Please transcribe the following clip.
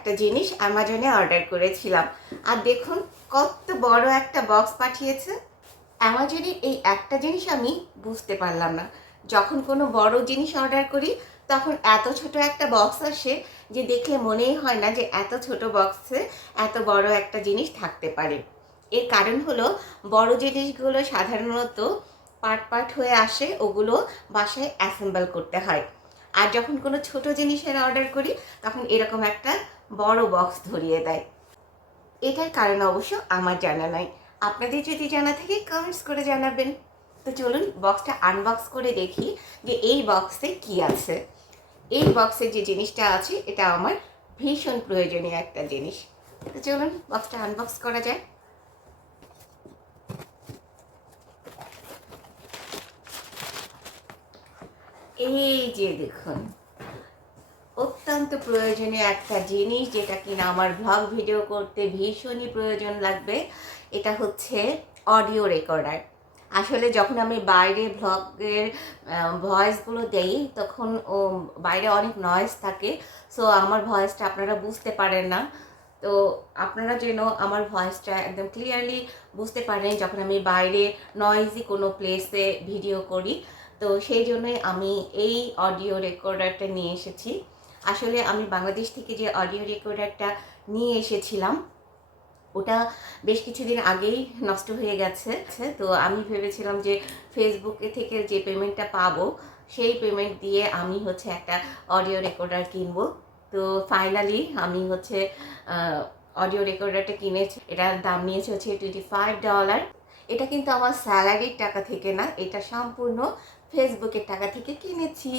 একটা জিনিস অ্যামাজনে অর্ডার করেছিলাম, আর দেখুন কত বড় একটা বক্স পাঠিয়েছে। অ্যামাজনে এই একটা জিনিস আমি বুঝতে পারলাম না, যখন কোনো বড় জিনিস অর্ডার করি তখন এত ছোট একটা বক্স আসে যে দেখলে মনেই হয় না যে এত ছোট বক্সে এত বড় একটা জিনিস থাকতে পারে। এর কারণ হলো বড় জিনিসগুলো সাধারণত পার্ট পার্ট হয়ে আসে, ওগুলো বাসায় অ্যাসেম্বল করতে হয়। আর যখন কোনো ছোট জিনিসের অর্ডার করি তখন এরকম একটা বড় বক্স ধরিয়ে দেয়। এটার কারণ অবশ্য আমার জানা নাই। আপনাদের যদি জানা থাকে কমেন্টস করে জানাবেন। তো চলুন বক্সটা আনবক্স করে দেখি যে এই বক্সে কি আছে। এই বক্সে যে জিনিসটা আছে এটা আমার ভীষণ প্রয়োজনীয় একটা জিনিস। তো চলুন বক্সটা আনবক্স করা যায়। এই যে দেখুন, অত্যন্ত প্রয়োজনীয় একটা জিনিস, যেটা কিনা আমার ভ্লগ ভিডিও করতে ভীষণই প্রয়োজন লাগবে। এটা হচ্ছে অডিও রেকর্ডার। আসলে যখন আমি বাইরে ভ্লগের ভয়েসগুলো দেই তখন বাইরে অনেক নয়েজ থাকে, সো আমার ভয়েসটা আপনারা বুঝতে পারেন না। তো আপনারা যেন আমার ভয়েসটা একদম ক্লিয়ারলি বুঝতে পারেন যখন আমি বাইরে নয়েজি কোনো প্লেসে ভিডিও করি। তো সেই জন্যই আমি এই অডিও রেকর্ডারটা নিয়ে এসেছি। আসলে আমি বাংলাদেশ থেকে যে অডিও রেকর্ডারটা নিয়ে এসেছিলাম ওটা বেশ কিছুদিন আগেই নষ্ট হয়ে গেছে। তো আমি ভেবেছিলাম যে ফেসবুকে থেকে যে পেমেন্টটা পাবো সেই পেমেন্ট দিয়ে আমি হচ্ছে একটা অডিও রেকর্ডার কিনবো। তো ফাইনালি আমি হচ্ছে অডিও রেকর্ডারটা কিনেছি। এটার দাম নিয়েছে হচ্ছে $25। এটা কিন্তু আমার স্যালারির টাকা থেকে না, এটা সম্পূর্ণ ফেসবুকের টাকা থেকে কিনেছি।